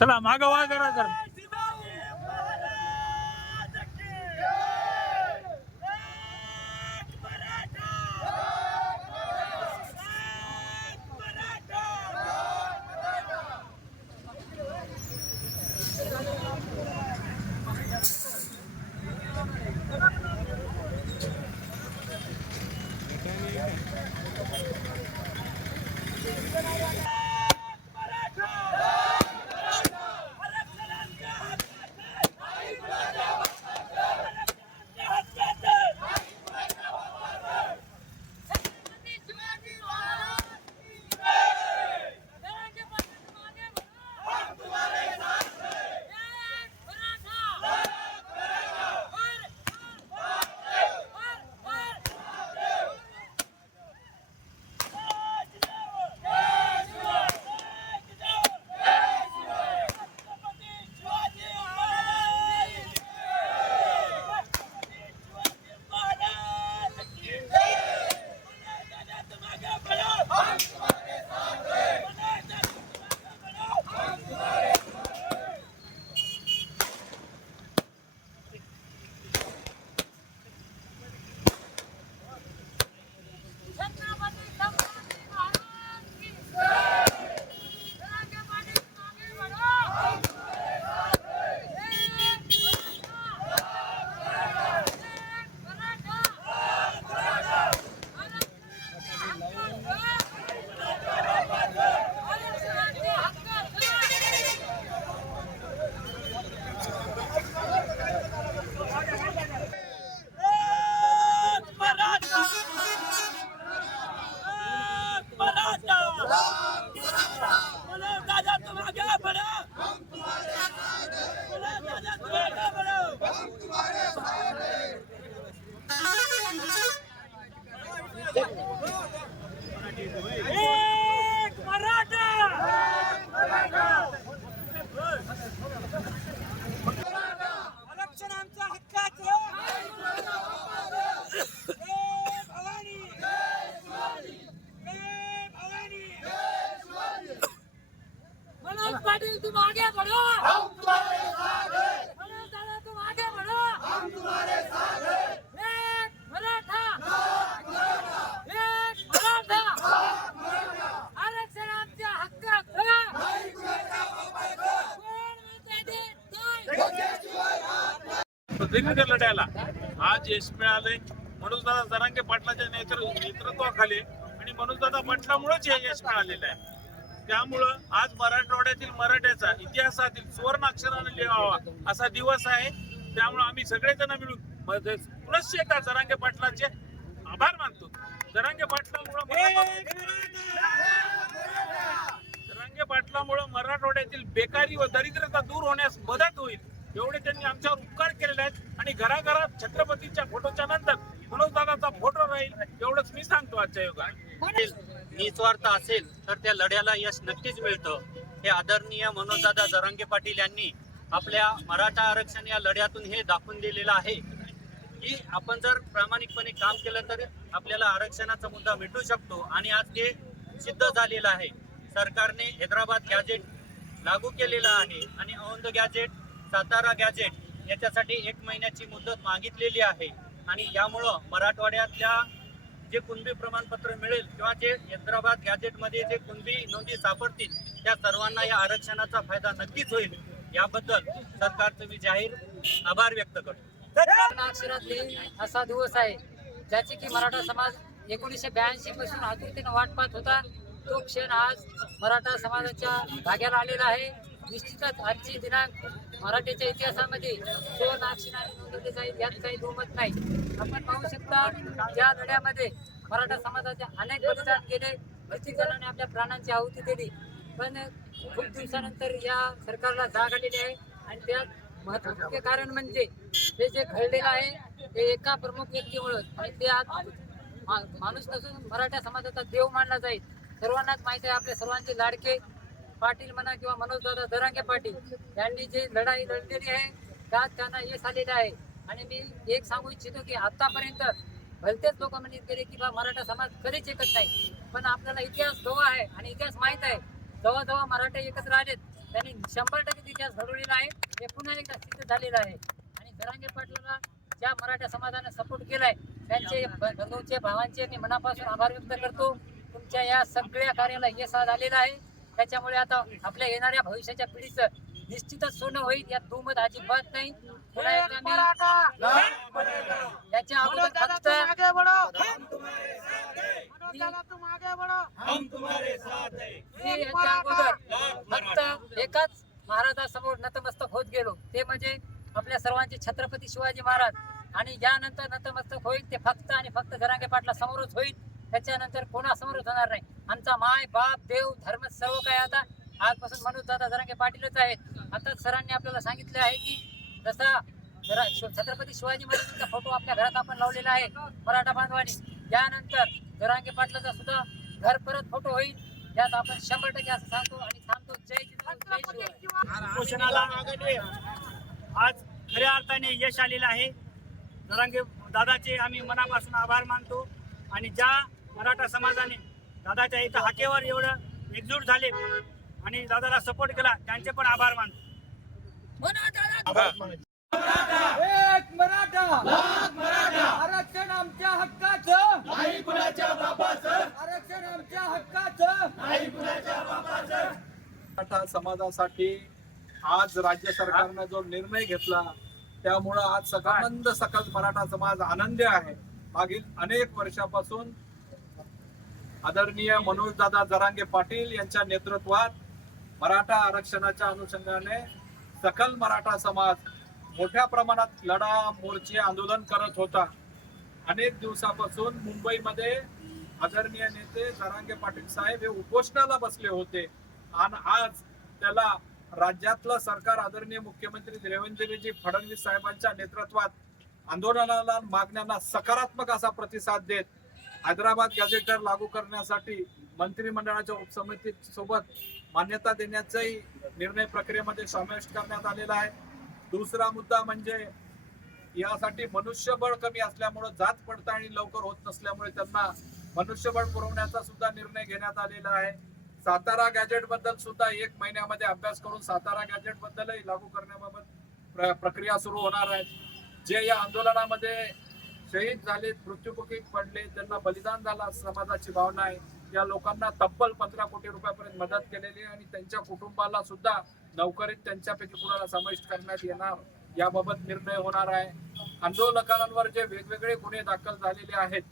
चला मागवा जरा जरा शिवाजी नाही. लढायला. आज यश मिळालंय. मनोजदादा जरांगे पाटलाच्या नेतृ नेतृत्वाखाली आणि मनोजदादा पाटलामुळेच हे यश मिळालेलं आहे. त्यामुळं आज मराठवाड्यातील मराठ्याचा इतिहासातील सुवर्ण अक्षराने लिहावा असा दिवस आहे. त्यामुळं आम्ही सगळेजण मिळून पुनश्च एकदा जरांगे पाटलाचे आभार मानतो. जरांगे पाटलामुळं जरांगे पाटलामुळे मराठवाड्यातील बेकारी व दरिद्रता दूर होण्यास मदत होईल. एवढे त्यांनी आमच्यावर उपकार केलेले आहेत. आणि घराघरात छत्रपतीच्या फोटोच्या नंतर मनोजदादाचा फोटो राहील एवढंच मी सांगतो आजच्या युगात निस्वार्थ असेल तर त्या लढ्याला यश नक्कीच मिळतं. हे आदरणीय मनोजदादा जरांगे पाटील यांनी आपल्या मराठा आरक्षण या लढ्यातून हे दाखवून दिलेलं आहे. की आपण जर प्रामाणिकपणे काम केलं तर आपल्याला आरक्षणाचा मुद्दा मिटू शकतो. आणि आज ते सिद्ध झालेलं आहे. सरकारने हैदराबाद गॅजेट लागू केलेलं आहे. आणि औंध गॅजेट सातारा गॅजेट याच्यासाठी एक महिन्याची मुदत मागितलेली आहे. आणि यामुळं मराठवाड्यातल्या जे कुणबी प्रमाणपत्र मिळेल किंवा जे हैदराबाद गॅजेटमध्ये जे कुणबी नोंदी सापडतील त्या सर्वांना या आरक्षणाचा फायदा नक्कीच होईल. याबद्दल सरकारचं मी जाहीर आभार व्यक्त करतो. अक्षरातले असा दिवस आहे ज्याची की मराठा समाज एकोणीसशे ब्याऐंशी पासून आतुरतेने वाट पाहत होता. तो क्षण आज मराठा समाजाच्या भाग्याला आलेला आहे. निश्चितच आजची दिनांक मराठीच्या इतिहासामध्ये हो, सुवर्ण अक्षराने नोंदवले जाईल यात काही दुमत नाही. आपण पाहू शकता या लढ्यामध्ये मराठा समाजाचे अनेक बलिदान केले प्रत्येक आपल्या प्राणांची आहुती दिली. पण खूप दिवसानंतर या सरकारला जाग आलेली आहे आणि त्यात महत्त्वाचे कारण म्हणजे हे जे घडलेलं आहे ते एका प्रमुख व्यक्तीमुळे आणि ते आज मा- माणूस नसून मराठा समाजाचा देव मानला जाईल. सर्वांनाच माहिती आहे आपल्या सर्वांचे लाडके पाटील म्हणा किंवा मनोजदादा दरांगे पाटील यांनी जी लढाई लढलेली आहे त्यात त्यांना यश आलेलं आहे. आणि मी एक सांगू इच्छितो की आतापर्यंत भलतेच लोक म्हणत गेले की बा मराठा समाज कधीच एकत नाही. पण आपल्याला इतिहास जवळ आहे आणि इतिहास माहीत आहे. जवळ जवळ मराठे एकत्र आलेत त्यांनी शंभर टक्के इतिहास घडवलेला आहे. हे पुन्हा एकदा सिद्ध झालेलं आहे. आणि दरांगे पाटलाला ज्या मराठा समाजाने सपोर्ट केलाय त्यांचे बंधूंचे भावांचे मी मनापासून आभार व्यक्त करतो. तुमच्या या सगळ्या कार्याला यश आज आलेलं आहे. त्याच्यामुळे आता आपल्या येणाऱ्या भविष्याच्या पिढीचं निश्चितच सोनं होईल यात दुमत अजिबात नाही. पुन्हा एकदा मी याच्या अगोदर फक्त फक्त एकाच महाराजासमोर नतमस्तक होत गेलो. ते म्हणजे आपल्या सर्वांचे छत्रपती शिवाजी महाराज. आणि यानंतर नतमस्तक होईल ते फक्त आणि फक्त जरांगे पाटला समोरच होईल. त्याच्यानंतर कोणासमोर होणार नाही. आमचा माय बाप देव धर्म सर्व काय आता. आजपासून मनोज दादा जरांगे पाटीलच आहे. आता सरांनी आपल्याला सांगितले आहे की जसा जरा शिव- छत्रपती शिवाजी महाराजांचा फोटो आपल्या घरात आपण लावलेला आहे मराठा बांधवानी. यानंतर जरांगे पाटलाचा सुद्धा घर परत फोटो होईल. यात आपण शंभर टक्के असं सांगतो आणि थांबतो. जय उपोषणाला आज खऱ्या अर्थाने यश आलेलं आहे. जरांगे दादाचे आम्ही मनापासून आभार मानतो. आणि ज्या मराठा समाजाने दादाच्या इथं हाकेवर एवढं एकजूट झाले आणि दादाला सपोर्ट केला. त्यांचे पण आभार मानतो. एक मराठा. आरक्षण आमच्या हक्काचं. नाही कुणाच्या बापाचं आरक्षण आमच्या हक्काचं. मराठा समाजासाठी आज राज्य सरकारनं जो निर्णय घेतला त्यामुळं आज सकानंद सकल मराठा समाज आनंदी आहे. मागील अनेक वर्षापासून आदरणीय मनोजदादा जरांगे पाटील यांच्या नेतृत्वात मराठा आरक्षणाच्या अनुषंगाने सकल मराठा समाज मोठ्या प्रमाणात लढा मोर्चे आंदोलन करत होता. अनेक दिवसापासून मुंबईमध्ये आदरणीय नेते जरांगे पाटील साहेब हे उपोषणाला बसले होते. आणि आज त्याला राज्यातलं सरकार आदरणीय मुख्यमंत्री देवेंद्रजी फडणवीस साहेबांच्या नेतृत्वात आंदोलनाला मागण्यांना सकारात्मक असा प्रतिसाद देत हैदराबाद गॅझेटर लागू करण्यासाठी मंत्रिमंडळाच्या उपसमिती सोबत मान्यता देण्याचाही निर्णय प्रक्रियेमध्ये समाविष्ट करण्यात आलेला आहे. दुसरा मुद्दा म्हणजे यासाठी मनुष्यबळ कमी असल्यामुळं जात पडताळणी लवकर होत नसल्यामुळे त्यांना मनुष्यबळ पुरवण्याचा सुद्धा निर्णय घेण्यात आलेला आहे. सातारा गॅजेटबद्दल सुद्धा एक महिन्यामध्ये अभ्यास करून सातारा गॅजेट बद्दलही लागू करण्याबाबत प्र- प्रक्रिया सुरू होणार आहे. जे या आंदोलनामध्ये शहीद झाले मृत्युमुखी पडले त्यांना बलिदान झाला समाजाची भावना आहे. या लोकांना तब्बल पंधरा कोटी रुपयापर्यंत मदत केलेली आहे आणि त्यांच्या कुटुंबाला सुद्धा नोकरीत त्यांच्यापैकी कुणाला समाविष्ट करण्यात येणार याबाबत निर्णय होणार आहे. आंदोलकांवर जे वेगवेगळे गुन्हे दाखल झालेले आहेत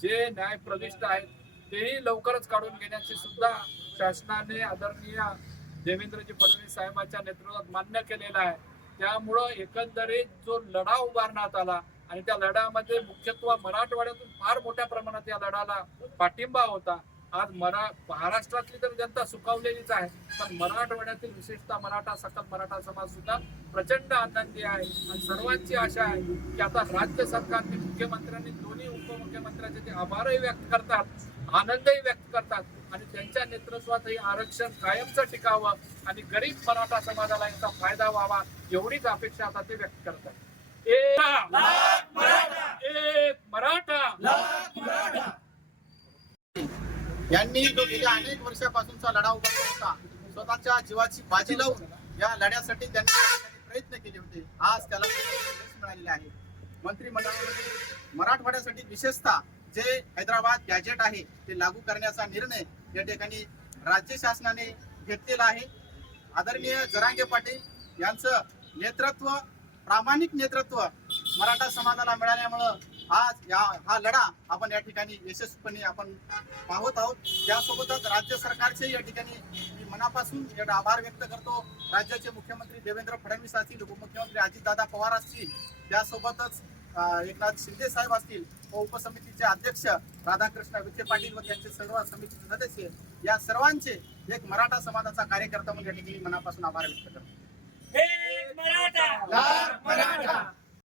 जे न्याय प्रविष्ट आहेत तेही लवकरच काढून घेण्याची सुद्धा शासनाने आदरणीय देवेंद्रजी फडणवीस साहेबांच्या नेतृत्वात मान्य केलेलं आहे. त्यामुळं एकंदरीत जो लढा उभारण्यात आला आणि त्या लढ्यामध्ये मुख्यत्व मराठवाड्यातून फार मोठ्या प्रमाणात या लढ्याला पाठिंबा होता. आज मरा महाराष्ट्रातली तर जनता सुखावलेलीच आहे. पण मराठवाड्यातील विशेषतः मराठा सकल मराठा समाज सुद्धा प्रचंड आनंदी आहे. आणि सर्वांची आशा आहे की आता राज्य सरकारने मुख्यमंत्र्यांनी दोन्ही उपमुख्यमंत्र्यांचे ते आभारही व्यक्त करतात आनंदही व्यक्त करतात. आणि त्यांच्या नेतृत्वात हे आरक्षण कायमचं टिकावं आणि गरीब मराठा समाजाला याचा फायदा व्हावा एवढीच अपेक्षा आता ते व्यक्त करतात. एक एक मराठा. यांनी जो गेल्या अनेक वर्षापासूनचा लढा उभारला होता स्वतःच्या जीवाची बाजी लावून या लढ्यासाठी त्यांनी प्रयत्न केले होते. आज त्याला यश मिळालेले आहे. मंत्रिमंडळामध्ये मराठवाड्यासाठी विशेषतः जे हैदराबाद गॅजेट आहे ते लागू करण्याचा निर्णय या ठिकाणी राज्य शासनाने घेतलेला आहे. आदरणीय जरांगे पाटील यांचं नेतृत्व प्रामाणिक नेतृत्व मराठा समाजाला मिळाल्यामुळं आज या हा लढा आपण या ठिकाणी यशस्वीपणे आपण पाहत आहोत. त्यासोबतच राज्य सरकारचे या ठिकाणी मी मनापासून आभार व्यक्त करतो. राज्याचे मुख्यमंत्री देवेंद्र फडणवीस असतील उपमुख्यमंत्री अजितदादा पवार असतील त्यासोबतच एकनाथ शिंदे साहेब असतील व उपसमितीचे अध्यक्ष राधाकृष्ण विखे पाटील व त्यांचे सर्व समितीचे सदस्य या सर्वांचे एक मराठा समाजाचा कार्यकर्ता म्हणून या ठिकाणी मनापासून आभार व्यक्त करतो. मराठा लाख मराठा